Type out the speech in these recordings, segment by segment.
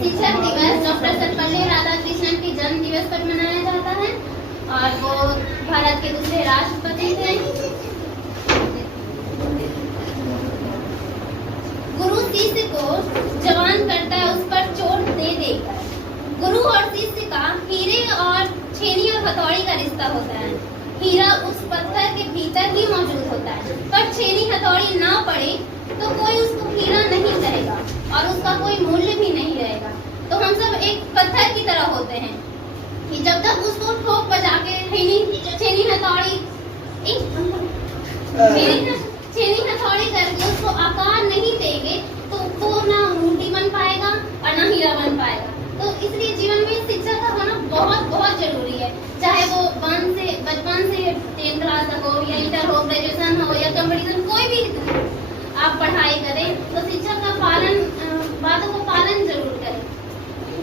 शिक्षक दिवस डॉक्टर सर्वपल्ली राधाकृष्णन के जन्म दिवस पर मनाया जाता है और वो भारत के दूसरे राष्ट्रपति थे। गुरु शिष्य को जवान करता है उस पर चोट दे देकर। गुरु और शिष्य का हीरे और छेनी और हथौड़ी का रिश्ता होता है। हीरा उस पत्थर के भीतर ही मौजूद होता है, पर छेनी हथौड़ी ना पड़े तो कोई उसको हीरा नहीं कहेगा और उसका कोई मूल्य भी नहीं रहेगा। तो हम सब एक पत्थर की तरह होते हैं कि जब तक उसको ठोक बजा के छेनी हथौड़ी करके उसको आकार नहीं देंगे तो वो ना मूर्ति बन पाएगा और ना हीरा बन पाएगा। तो इसलिए जीवन में शिक्षा का होना बहुत बहुत जरूरी है, चाहे वो बचपन से 10th क्लास तक हो या इंटर हो, ग्रेजुएशन हो या कंपटीशन, कोई भी आप पढ़ाई करें तो शिक्षा का बातों का पालन जरूर करें,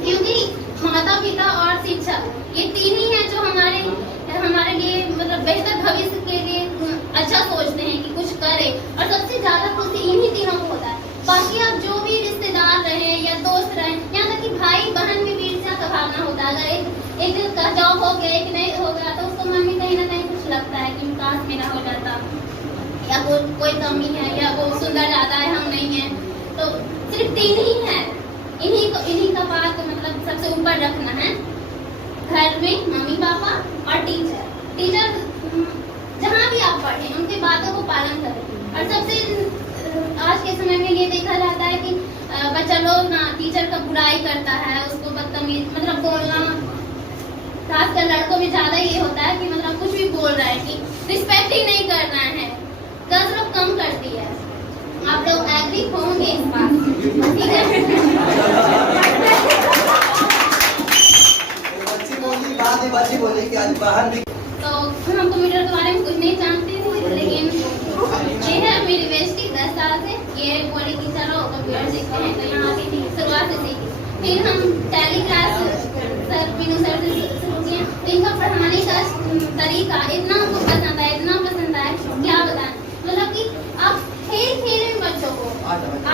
क्योंकि माता पिता और शिक्षा ये तीन ही है जो हमारे लिए मतलब बेहतर भविष्य के लिए अच्छा सोचते हैं कि कुछ करें, और सबसे ज्यादा खुशी इन्हीं तीनों को होता है। बाकी आप जो भी रिश्तेदार रहे या दोस्त रहे, यहाँ तक कि भाई बहन में भी ईर्ष्या का भावना होता है। अगर एक का जॉब हो गया, एक नहीं हो गया, तो उसको मन में कहीं ना कहीं कुछ लगता है कि काश मेरा हो जाता, या कोई कमी है, या वो सुंदर ज्यादा है, हम नहीं है। तो सिर्फ तीन ही है, इन्हीं का बात मतलब सबसे ऊपर रखना है। घर में मम्मी पापा और टीचर जहाँ भी आप पढ़े उनकी बातों को पालन करें। और सबसे आज के समय में ये देखा जाता है कि बच्चा लोग ना टीचर का बुराई करता है, उसको बदतमीज मतलब बोलना, खासकर लड़कों में ज्यादा ये होता है कि मतलब कुछ भी बोल रहा है कि रिस्पेक्ट ही नहीं करना है, गर्ल्स लोग कम करती है। आप लोग एग्री होंगे इस बात, ठीक है? बच्ची बोली कि आज बाहर तो हम कंप्यूटर के बारे में कुछ नहीं जानते थे, लेकिन ये है मेरी बेस्टी 10 साल से, ये बोली कि चलो कंप्यूटर सीखते हैं, तो यहाँ आके शुरुआत से सीखी। फिर हम tally class sir Meenu sir से शुरू किए। तो इनका पढ़ाने का तरीका इतना हमको पसंद आया क्या बताएं, मतलब कि आप खेल में बच्चों को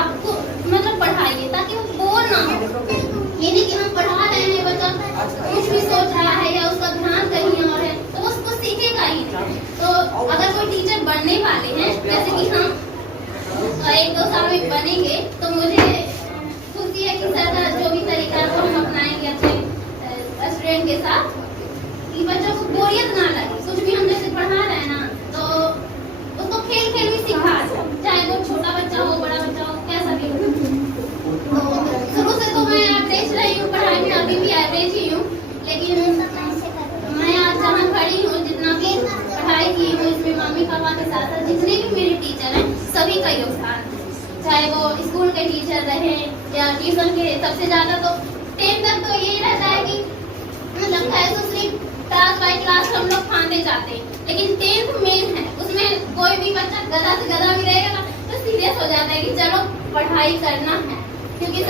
आपको मतलब पढ़ाइए ताकि वो बोर ना हो। ये नहीं कि हम पढ़ा रहे हैं, बच्चा कुछ भी सोच रहा है या उसका ध्यान कहीं और है, तो उसको सीखेगा ही नहीं। तो अगर कोई टीचर बनने वाले हैं, जैसे कि हम 1-2 साल में बनेंगे, तो मुझे खुशी है कि सर का जो भी तरीका है वो हम अपनाएंगे अच्छे स्टूडेंट के साथ, कि बच्चों को बोरियत ना लगे। कुछ भी हम जैसे पढ़ा रहे हैं ना, तो उसको खेल में सिखा, चाहे वो छोटा बच्चा हो, बड़ा बच्चा हो, कैसा भी हो। तो शुरू से तो मैं एवरेज रही हूँ पढ़ाई में, अभी भी एवरेज ही हूँ, लेकिन मैं आज जहाँ खड़ी हूँ, जितना भी पढ़ाई की हूँ, इसमें मम्मी पापा के साथ साथ जितने भी मेरे टीचर हैं सभी का योगदान है। चाहे वो स्कूल के टीचर रहे या ट्यूशन के, सबसे ज्यादा तो 10th तक तो यही रहता है कि मतलब है तो सिर्फ क्लास बाई क्लास हम लोग फांदे जाते हैं, लेकिन 10th मेन है, उसमें कोई भी बच्चा गधा से गधा भी रहेगा ना तो सीरियस हो जाता है कि चलो पढ़ाई करना है, क्योंकि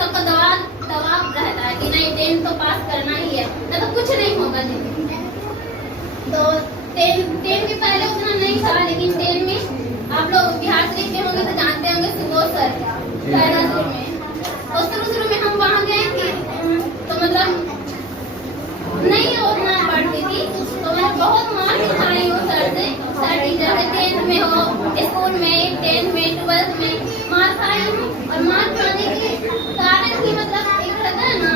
सबका दबाव रहता है कि नहीं 10th तो पास करना ही है, ना तो कुछ नहीं होगा जिंदगी में। तो 10th के पहले उतना नहीं था, लेकिन 10th में आप लोग बिहार शरीफ के होंगे तो जानते होंगे सुबोध सर खैरापुर में। तो शुरू में हम वहाँ गए थे, तो मतलब नहीं उतना पढ़ती थी, तो मैं बहुत मार भी खाई हूँ सर से, सर टीचर से। 10th में हो, स्कूल में 10th में 12th में मार खाई हूँ, और मार खाने के कारण ही मतलब एक रहता है ना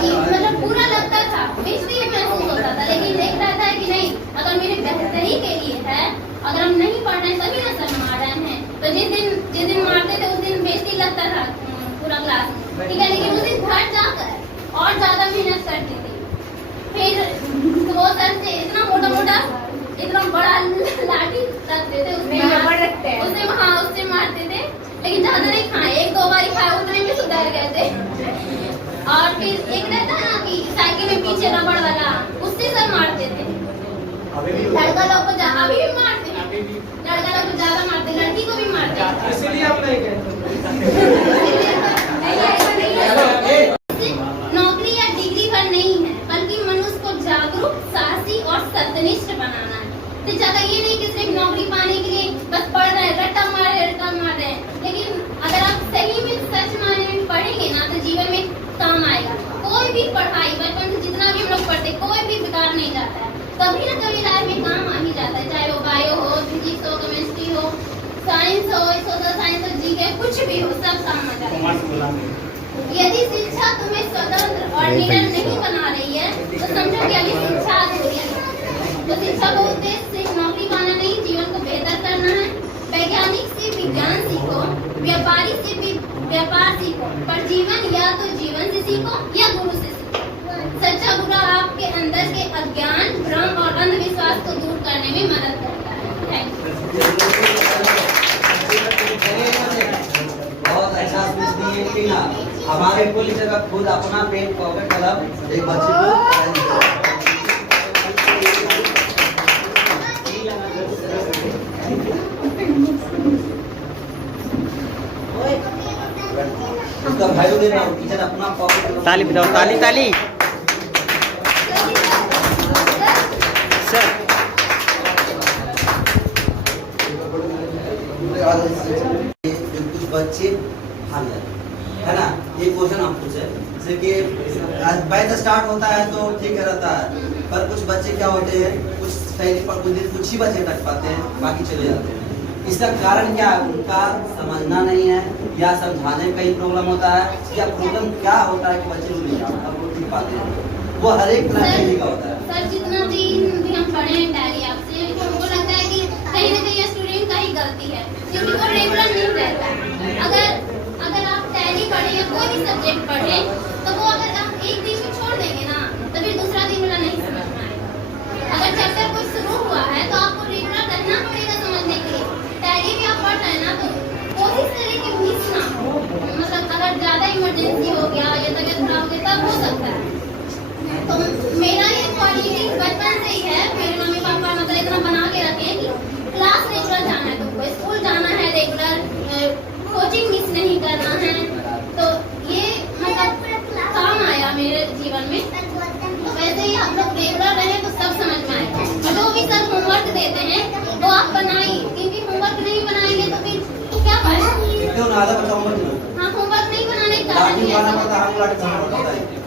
कि मतलब बुरा लगता था, इसलिए महसूस होता था, लेकिन एक रहता है कि नहीं अगर मेरे बेहतरी के लिए है, अगर हम नहीं पढ़ रहे तभी ना सर मार रहे हैं। तो जिस दिन मारते थे उस दिन बेइज्जती लगता था पूरा क्लास में, ठीक है, लेकिन उस दिन घर जाकर और ज्यादा मेहनत करती थी। फिर वो सर से इतना मोटा इतना बड़ा लाठी रखते थे, उससे मारते थे, लेकिन ज्यादा नहीं खाए, 1-2 बार खाए, उतने में सुधर गए थे। और फिर एक रहता है ना कि साइकिल में पीछे रबड़ वाला, उससे सर मारते थे। लड़का लोग को अभी भी मारते हैं, लड़का लोग को ज्यादा मारते, लड़की को भी मारते हैं, इसलिए आप नहीं कहते। नौकरी या डिग्री पर नहीं है, बल्कि मनुष्य को जागरूक, साहसी और सत्यनिष्ठ बनाना है। तो ज्यादा ये नहीं कि सिर्फ नौकरी पाने के लिए बस पढ़ रहे हैं, रट्टा मार रहे हैं, लेकिन अगर आप सही में सच माने में पढ़ेंगे कभी ना कभी लाइफ में काम आ ही जाता है, चाहे वो बायो हो, फिजिक्स हो, केमिस्ट्री हो, साइंस हो, सोशल साइंस हो, जीके, कुछ भी हो, सब काम आ जाता है। यदि शिक्षा तुम्हें स्वतंत्र और निडर नहीं बना रही है तो समझो कि अभी शिक्षा अधूरी है। तो शिक्षा का उद्देश्य सिर्फ नौकरी पाना नहीं, जीवन को बेहतर करना है। वैज्ञानिक से विज्ञान सीखो, व्यापारी से व्यापार सीखो, पर जीवन या तो जीवन से सीखो या गुरु से सीखो। सच्चा गुरु आपके अंदर के अज्ञान, भ्रम और अंधविश्वास को दूर करने में मदद करता है। Thank you. बहुत अच्छा स्पीच दिए टीना। हमारे पुलिस जगह खुद अपना पेन पॉकेट कलम एक बच्चे को उसका भाई दे रहा हूँ, टीचर अपना पॉकेट कलम ताली बजाओ, ताली ताली सर। कुछ बच्चे भाग जाते है ना। ये क्वेश्चन आप पूछे जैसे कि बैच स्टार्ट होता है तो ठीक रहता है, पर कुछ बच्चे क्या होते हैं, कुछ सही पर कुछ ही बच्चे टच पाते हैं, बाकी चले जाते हैं। इसका कारण क्या है? उनका समझना नहीं है या समझाने में कहीं प्रॉब्लम होता है, या प्रॉब्लम क्या होता है कि बच्चे नहीं सीख पाते हैं। वो हर एक क्लास का होता है। सर जितना भी हम पढ़े हैं टैली आपसे, हमको लगता है कि कहीं ना कहीं स्टूडेंट का ही गलती है, क्योंकि वो रेगुलर नहीं रहता है। अगर आप टैली पढ़े या कोई भी सब्जेक्ट पढ़े तो वो अगर आप एक दिन में छोड़ देंगे ना तो फिर दूसरा दिन वाला नहीं समझ में आएगा। अगर चैप्टर कुछ शुरू हुआ है तो आपको रेगुलर करना पड़ेगा समझने के लिए। टैली भी आप पढ़ रहे हैं ना तो कोशिश करें कि मिस ना हो। मतलब अगर ज्यादा इमरजेंसी हो गया या तबियत खराब हो गई तब हो सकता है। तो मेरा ये क्वालिटी बचपन से ही है, मेरे मम्मी पापा मतलब इतना बना के रखे हैं कि क्लास रेगुलर जाना है, तुमको स्कूल जाना है रेगुलर, कोचिंग मिस नहीं करना है। तो ये मतलब काम आया मेरे जीवन में। तो वैसे ही आप लोग रेगुलर रहे तो सब समझ में आएगा। जो भी सर होमवर्क देते हैं वो आप बनाइए, क्योंकि होमवर्क नहीं बनाएंगे तो फिर क्या पढ़ेंगे। क्यों ना आधा बच्चा होमवर्क हाँ, होमवर्क नहीं बनाने का लाठी मारना पड़ता है, हम लाठी मारना पड़ता है।